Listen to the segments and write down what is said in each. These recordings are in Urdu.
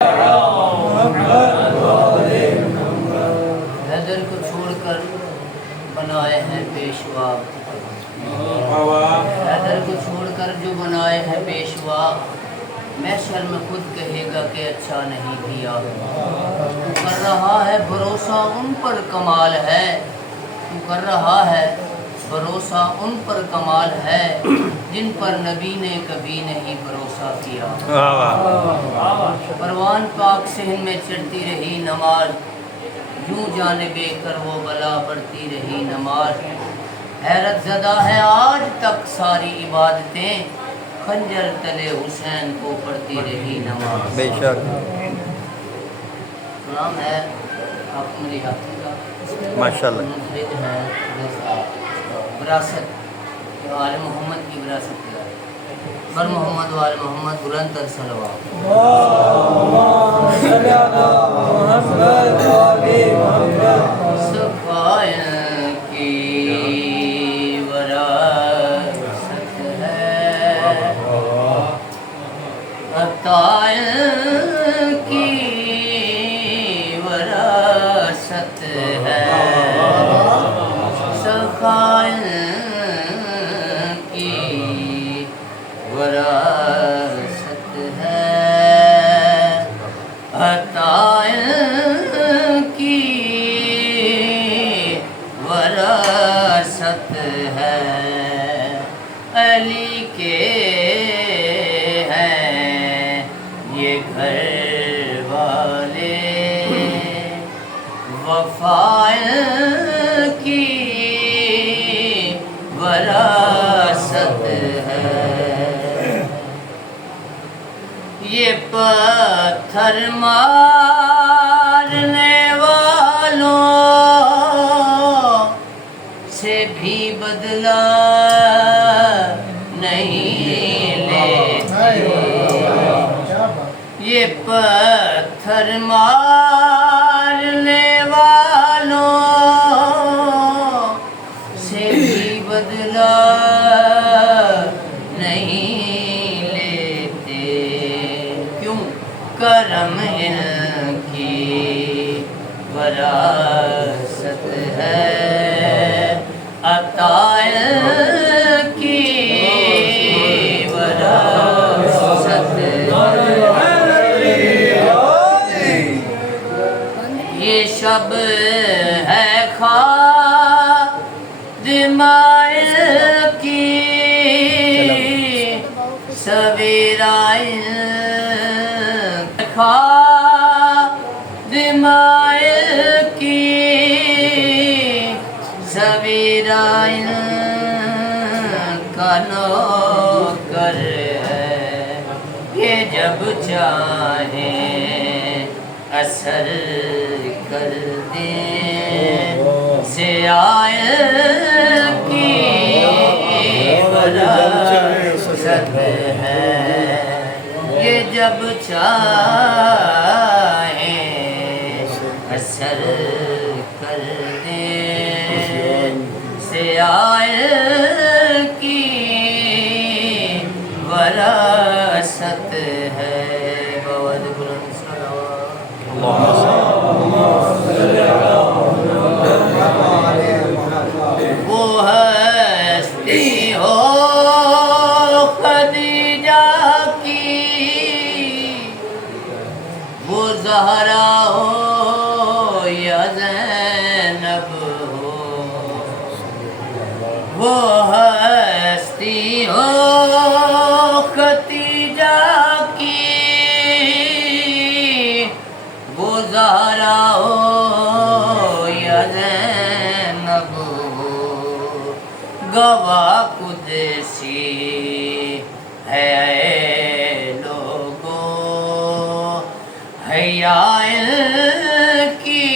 حیدر کو چھوڑ کر بنائے ہیں پیشوا، حیدر کو چھوڑ کر جو بنائے ہیں پیشوا، محشر میں خود کہے گا کہ اچھا نہیں کیا۔ تو کر رہا ہے بھروسہ ان پر کمال ہے، تو کر رہا ہے بھروسہ ان پر کمال ہے، جن پر نبی نے کبھی نہیں بھروسہ کیا۔ پروان پاک صحن میں چڑھتی رہی نماز، یوں جانب کر وہ بلا بڑھتی رہی نماز۔ حیرت زدہ ہے آج تک ساری عبادتیں، خنجر تلے حسین کو پڑھتی رہی نماز۔ بے شک نام ہے آپ میری حافظ کا ماشاءاللہ۔ منفرد ہے وراثت، آل محمد کی وراثت ہے۔ بر محمد و آل محمد بلند تر صلوات۔ صفائن کی وراثت ہے، عطائن کی وراثت ہے، صفائن کی وراثت ہے، عطائن کی وراثت ہے۔ علی کے ہیں یہ گھر والے، وفائن کی وراثت ہے۔ یہ پتھر مارنے والوں سے بھی بدلہ نہیں لیتے، یہ پتھر مارنے والوں سے بھی بدلہ نہیں لیتے، کیوں؟ کرم ان کی وراثت ہے، عطائن کی وراثت ہے۔ یہ شب ہے خادمائن کی، سویرائن خادمائن کی، سویرائن کا نوکر ہے، یہ جب چاہیں اثر کر دیں، سیائن کی وراثت ہے، یہ جب چاہیں اثر کر دیں، سیائن کی وراثت ہے۔ بہت بلند وہ ہستی ہو خدیجہ کی، وہ زہرا ہو یا زینب ہو، وہ ہستی ہو خدیجہ کی، وہ زہرا ہو یا زینب ہو، گواہ قدسی ہے اے لوگوں، حیائن کی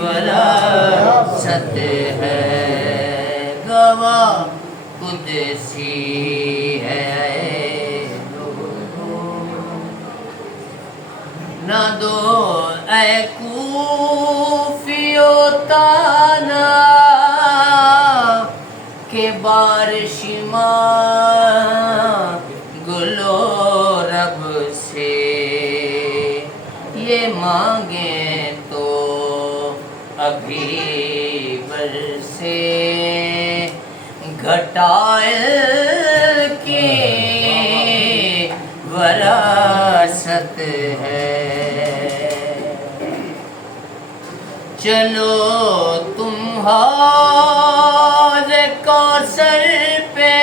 وراثت ہے، گواہ قدسی ہے اے لوگوں۔ نہ دو اے کوفیو تانا کہ بارش ماں گلو رب سے، عطائل کی وراثت ہے چلو تم حوض کوثر پہ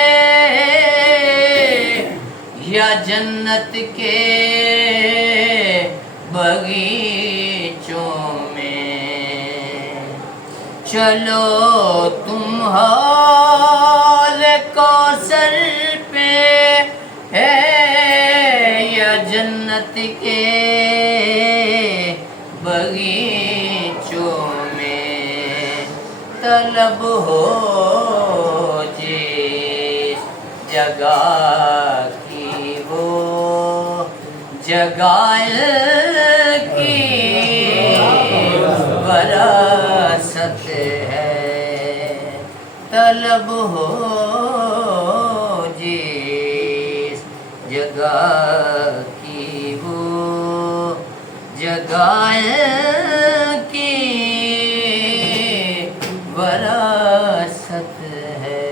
یا جنت کے بغیچوں میں چلو تم حوض کوثر پہ یا جنت کے بغیچوں میں طلب ہو جس جگہ کی وہ جگہ کی وراثت ہے طلب ہو جس جگہ کی وہ جگہ کی وراثت ہے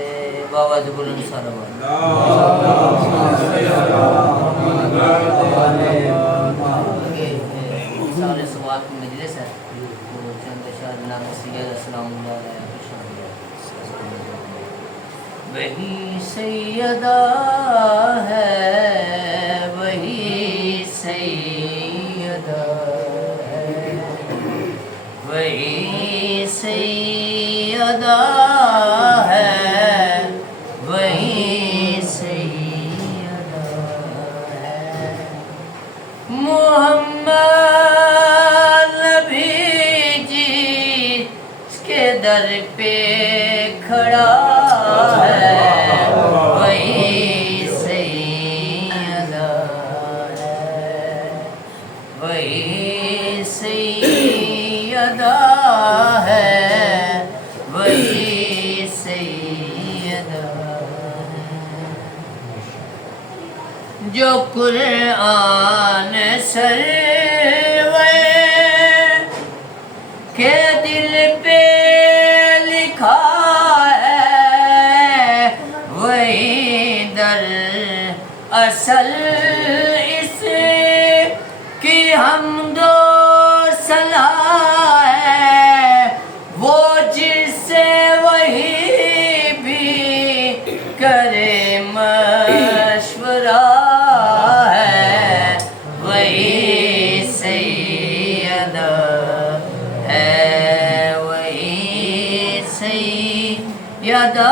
بابا بلند سارا سارے سوات کی مجلس ہے وہ چند اشعار جناب سید السلام اللہ علیہ وہی سیدہ ہے وہی سیدہ ہے وہی سیدہ ہے وہی سیدہ ہے محمد نبی جس کے در پہ کھڑا ہے وہی سیدہ ہے وہی سیدہ ہے وہی سیدہ ہے جو قرآن سرور کے دل پہ لکھا ہے وہی در اصل اس کی حمد و ثنا ہے وہ جس سے وہی بھی کرے مشورہ ہے وہی سیدہ ہے وہی سیدہ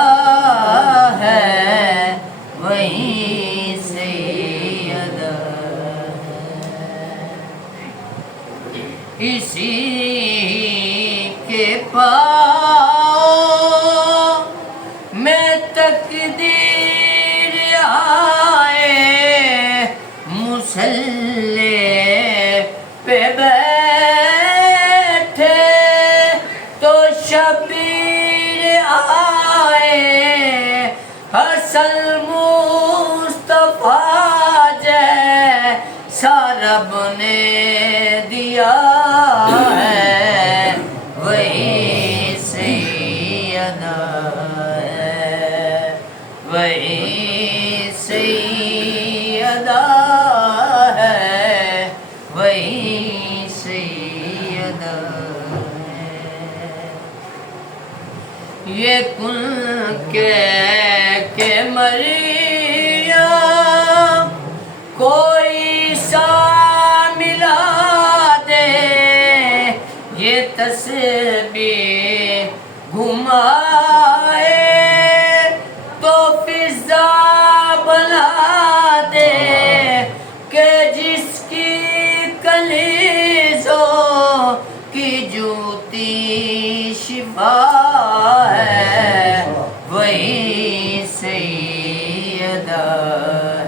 ہے وہی سیدہ ہے اسی کے پاؤں میں تقدیر آئے مسلح پہ بیٹھے تو شبیر آئے حسن مصطفیٰ جیسا رب نے دیا ہے وہی سیدہ ہے وہی سیدہ ہے وہی سیدہ ہے یہ کن کے مریم کوئی سا ملا دے یہ تسبیح گھمائے تو فضا بنا دے کہ جس کی کلیزوں کی جوتی شفا ہے وہی سیدہ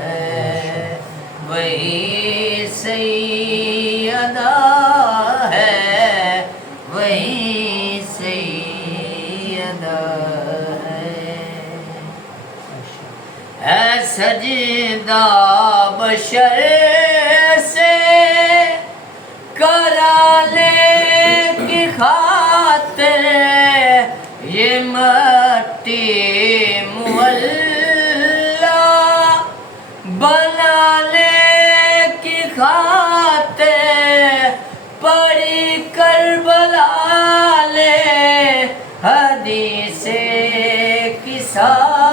ہے وہی سیدہ ہے وہی سیدہ ہے سجدہ بشر سے کرانے کی خاطر یہ مٹی مول سے کسا